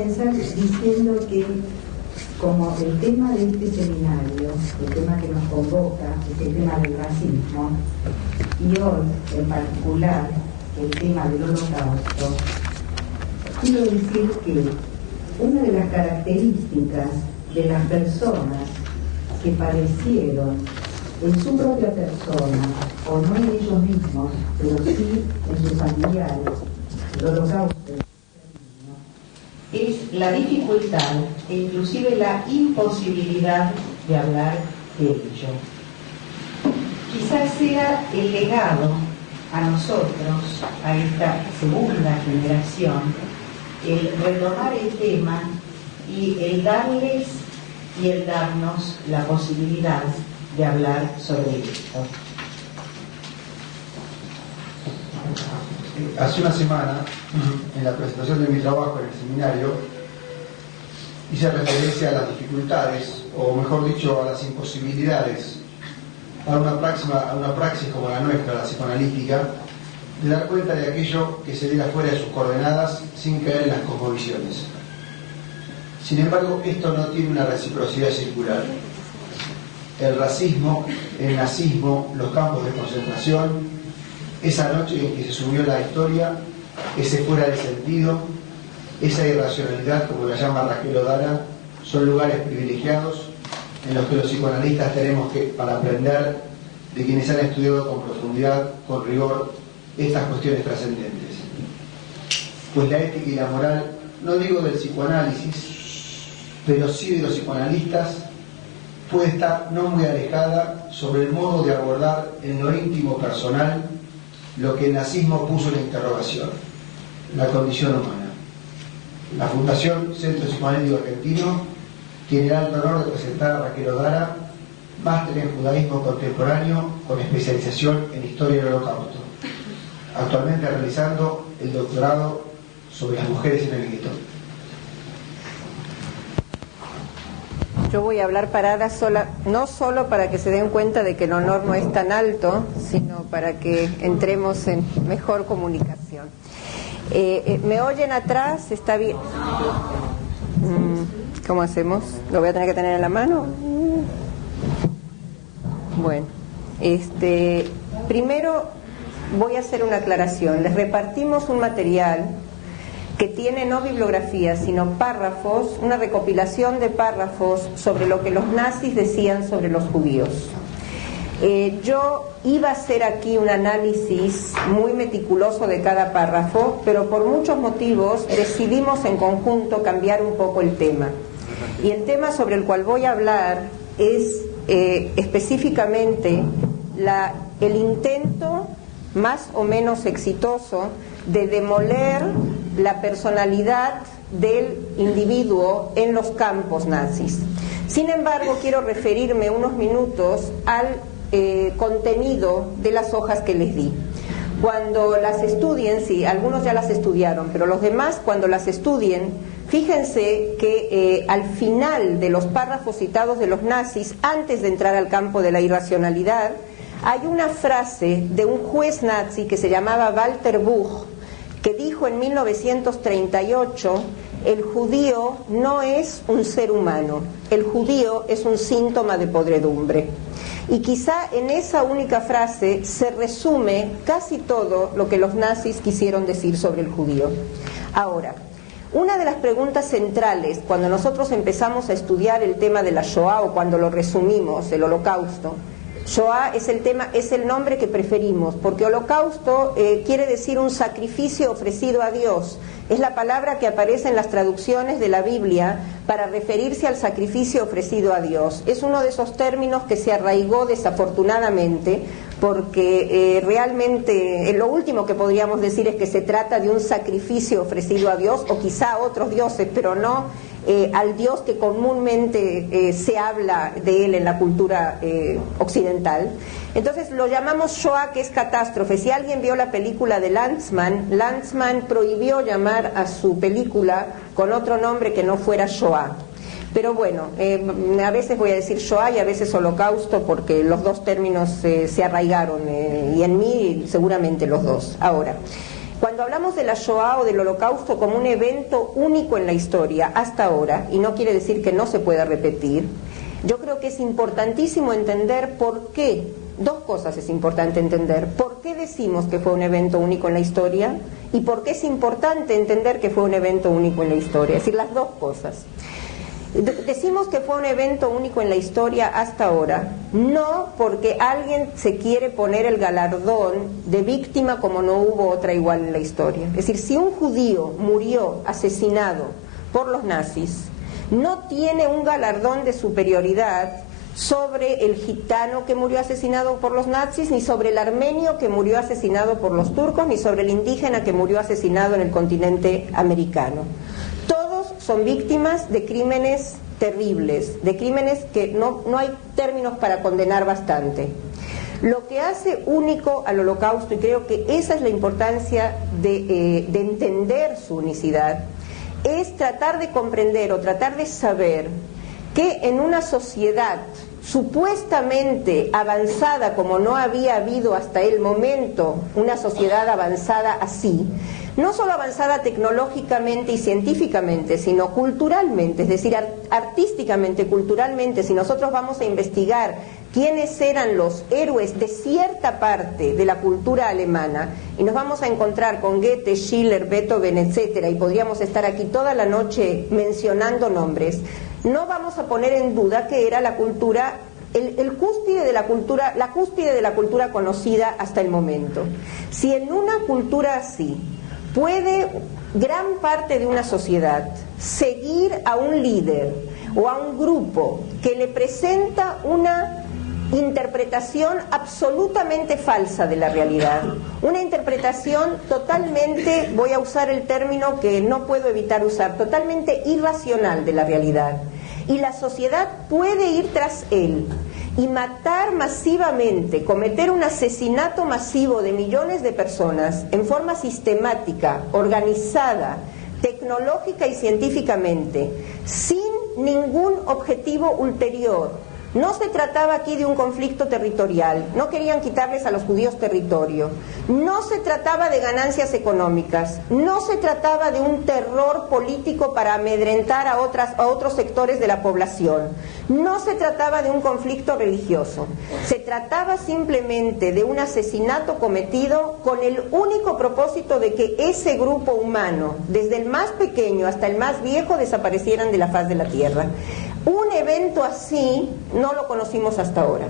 comenzar diciendo que, como el tema de este seminario, el tema que nos convoca, es el tema del racismo, y hoy en particular el tema del Holocausto, quiero decir que una de las características de las personas que padecieron en su propia persona, o no en ellos mismos, pero sí en sus familiares, el Holocausto, es la dificultad e inclusive la imposibilidad de hablar de ello. Quizás sea el legado a nosotros, a esta segunda generación, el retomar el tema y el darles y el darnos la posibilidad de hablar sobre esto. Hace una semana, en la presentación de mi trabajo en el seminario, hice referencia a las dificultades, o mejor dicho, a las imposibilidades, a una praxis como la nuestra, la psicoanalítica, de dar cuenta de aquello que se diera fuera de sus coordenadas sin caer en las cosmovisiones. Sin embargo, esto no tiene una reciprocidad circular. El racismo, el nazismo, los campos de concentración, esa noche en que se subió la historia, ese fuera de sentido, esa irracionalidad, como la llama Raquel O'Dara, son lugares privilegiados en los que los psicoanalistas tenemos que, para aprender de quienes han estudiado con profundidad, con rigor, estas cuestiones trascendentes. Pues la ética y la moral, no digo del psicoanálisis, pero sí de los psicoanalistas, puede estar no muy alejada sobre el modo de abordar en lo íntimo personal lo que el nazismo puso en interrogación, la condición humana. La Fundación Centro Psicoanalítico Argentino tiene el alto honor de presentar a Raquel O'Dara, máster en judaísmo contemporáneo con especialización en historia del Holocausto, actualmente realizando el doctorado sobre las mujeres en el gueto. Yo voy a hablar parada sola, no solo para que se den cuenta de que el honor no es tan alto, sino para que entremos en mejor comunicación. ¿Me oyen atrás? ¿Está bien? ¿Cómo hacemos? ¿Lo voy a tener que tener en la mano? Bueno, primero voy a hacer una aclaración. Les repartimos un material que tiene no bibliografía, sino párrafos, una recopilación de párrafos sobre lo que los nazis decían sobre los judíos. Yo iba a hacer aquí un análisis muy meticuloso de cada párrafo, pero por muchos motivos decidimos en conjunto cambiar un poco el tema. Y el tema sobre el cual voy a hablar es específicamente el intento más o menos exitoso de demoler la personalidad del individuo en los campos nazis. Sin embargo, quiero referirme unos minutos al contenido de las hojas que les di. Cuando las estudien, sí, algunos ya las estudiaron, pero los demás cuando las estudien, fíjense que al final de los párrafos citados de los nazis, antes de entrar al campo de la irracionalidad, hay una frase de un juez nazi que se llamaba Walter Buch, que dijo en 1938: el judío no es un ser humano, el judío es un síntoma de podredumbre. Y quizá en esa única frase se resume casi todo lo que los nazis quisieron decir sobre el judío. Ahora, una de las preguntas centrales cuando nosotros empezamos a estudiar el tema de la Shoah, o cuando lo resumimos, el Holocausto, Shoah es el nombre que preferimos, porque holocausto quiere decir un sacrificio ofrecido a Dios. Es la palabra que aparece en las traducciones de la Biblia para referirse al sacrificio ofrecido a Dios. Es uno de esos términos que se arraigó desafortunadamente, porque realmente lo último que podríamos decir es que se trata de un sacrificio ofrecido a Dios, o quizá a otros dioses, pero no al Dios que comúnmente se habla de él en la cultura occidental. Entonces lo llamamos Shoah, que es catástrofe. Si alguien vio la película de Lanzmann prohibió llamar a su película con otro nombre que no fuera Shoah. Pero bueno, a veces voy a decir Shoah y a veces Holocausto, porque los dos términos se arraigaron, y en mí seguramente los dos. Ahora, Cuando hablamos de la Shoah o del Holocausto como un evento único en la historia hasta ahora, y no quiere decir que no se pueda repetir, yo creo que es importantísimo entender por qué. Dos cosas es importante entender: por qué decimos que fue un evento único en la historia y por qué es importante entender que fue un evento único en la historia, es decir, las dos cosas. Decimos que fue un evento único en la historia hasta ahora, no porque alguien se quiere poner el galardón de víctima como no hubo otra igual en la historia. Es decir, si un judío murió asesinado por los nazis, no tiene un galardón de superioridad sobre el gitano que murió asesinado por los nazis, ni sobre el armenio que murió asesinado por los turcos, ni sobre el indígena que murió asesinado en el continente americano. Todos son víctimas de crímenes terribles, de crímenes que no hay términos para condenar bastante. Lo que hace único al Holocausto, y creo que esa es la importancia de entender su unicidad, es tratar de comprender o tratar de saber que en una sociedad supuestamente avanzada como no había habido hasta el momento una sociedad avanzada así, no solo avanzada tecnológicamente y científicamente, sino culturalmente, es decir, artísticamente, culturalmente. Si nosotros vamos a investigar quiénes eran los héroes de cierta parte de la cultura alemana, y nos vamos a encontrar con Goethe, Schiller, Beethoven, etcétera, y podríamos estar aquí toda la noche mencionando nombres, no vamos a poner en duda que era la cultura, el cúspide de la cultura, la cúspide de la cultura conocida hasta el momento. Si en una cultura así puede gran parte de una sociedad seguir a un líder o a un grupo que le presenta una interpretación absolutamente falsa de la realidad, una interpretación totalmente, voy a usar el término que no puedo evitar usar, totalmente irracional de la realidad, y la sociedad puede ir tras él y matar masivamente, cometer un asesinato masivo de millones de personas en forma sistemática, organizada, tecnológica y científicamente, sin ningún objetivo ulterior. No se trataba aquí de un conflicto territorial, no querían quitarles a los judíos territorio, no se trataba de ganancias económicas, no se trataba de un terror político para amedrentar a otros sectores de la población, no se trataba de un conflicto religioso, se trataba simplemente de un asesinato cometido con el único propósito de que ese grupo humano, desde el más pequeño hasta el más viejo, desaparecieran de la faz de la tierra. Un evento así no lo conocimos hasta ahora.